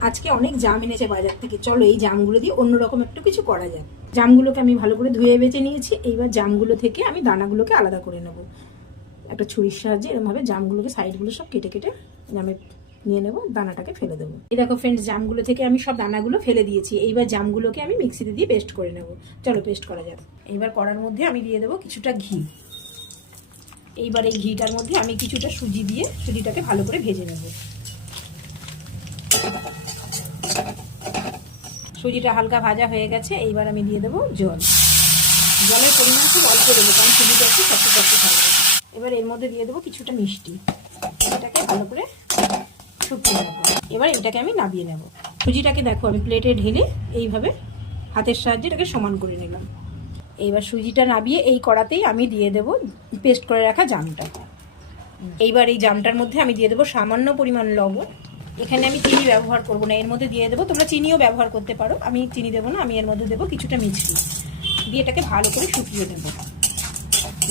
আজকে অনেক জাম এনেছে বাজার থেকে, চলো এই জামগুলো দিয়ে অন্যরকম একটু কিছু করা যাক। জামগুলোকে আমি ভালো করে ধুয়ে বেছে নিয়েছি। এইবার জামগুলো থেকে আমি দানাগুলোকে আলাদা করে নেব। একটা ছুরির সাহায্যে এরকমভাবে জামগুলোকে সাইডগুলো সব কেটে কেটে আমি নিয়ে নেব, দানাটাকে ফেলে দেবো। এই দেখো ফ্রেন্ডস, জামগুলো থেকে আমি সব দানাগুলো ফেলে দিয়েছি। এইবার জামগুলোকে আমি মিক্সিতে দিয়ে পেস্ট করে নেব। চলো পেস্ট করা যাক। এইবার কড়ার মধ্যে আমি দিয়ে দেবো কিছুটা ঘি। এইবার এই ঘিটার মধ্যে আমি কিছুটা সুজি দিয়ে সুজিটাকে ভালো করে ভেজে নেব। সুজিটা হালকা ভাজা হয়ে গেছে। এইবার আমি দিয়ে দেবো জল। জলের পরিমাণ খুব অল্প দেবো, কারণ সুজিটা একটু শক্ত শক্ত থাকবে। এবার এর মধ্যে দিয়ে দেবো কিছুটা মিষ্টি। এটাকে ভালো করে শুকিয়ে নেবো। এবার এটাকে আমি নামিয়ে নেব। সুজিটাকে দেখো আমি প্লেটে ঢেলে এইভাবে হাতের সাহায্যে এটাকে সমান করে নিলাম। এইবার সুজিটা নামিয়ে এই কড়াতেই আমি দিয়ে দেবো পেস্ট করে রাখা জামটা। এইবার এই জামটার মধ্যে আমি দিয়ে দেবো সামান্য পরিমাণ লবণ। এখানে আমি চিনি ব্যবহার করব না, এর মধ্যে দিয়ে দেবো, তোমরা চিনিও ব্যবহার করতে পারো, আমি চিনি দেবো না। আমি এর মধ্যে দেবো কিছুটা মিষ্টি দিয়ে এটাকে ভালো করে শুকিয়ে নেব।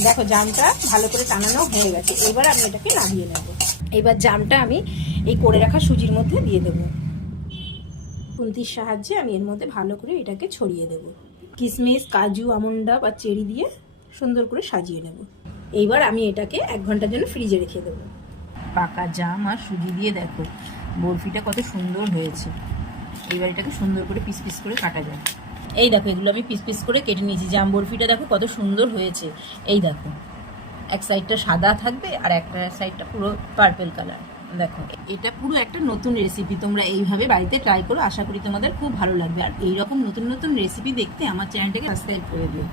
দেখো জামটা ভালো করে টানানো হয়ে গেছে। এবার আমি এটাকে নামিয়ে নেব। এবার জামটা আমি এই করে রাখা সুজির মধ্যে দিয়ে দেবো। খুন্তির সাহায্যে আমি এর মধ্যে ভালো করে এটাকে ছড়িয়ে দেব। কিশমিশ, কাজু, আমন্ড বা চেরি দিয়ে সুন্দর করে সাজিয়ে নেব। এইবার আমি এটাকে 1 ঘন্টার জন্য ফ্রিজে রেখে দেবো। পাকা জাম আর সুজি দিয়ে দেখো বরফিটা কত সুন্দর হয়েছে। এইবার এটাকে সুন্দর করে পিস পিস করে কাটা যায়। এই দেখো এগুলো আমি পিস পিস করে কেটে নিয়েছি। জাম বরফিটা দেখো কত সুন্দর হয়েছে। এই দেখো এক সাইডটা সাদা থাকবে আর একটা সাইডটা পুরো পার্পল কালার। দেখো এটা পুরো একটা নতুন রেসিপি, তোমরা এইভাবে বাড়িতে ট্রাই করো। আশা করি তোমাদের খুব ভালো লাগবে। আর এইরকম নতুন নতুন রেসিপি দেখতে আমার চ্যানেলটাকে সাবস্ক্রাইব করে দিও।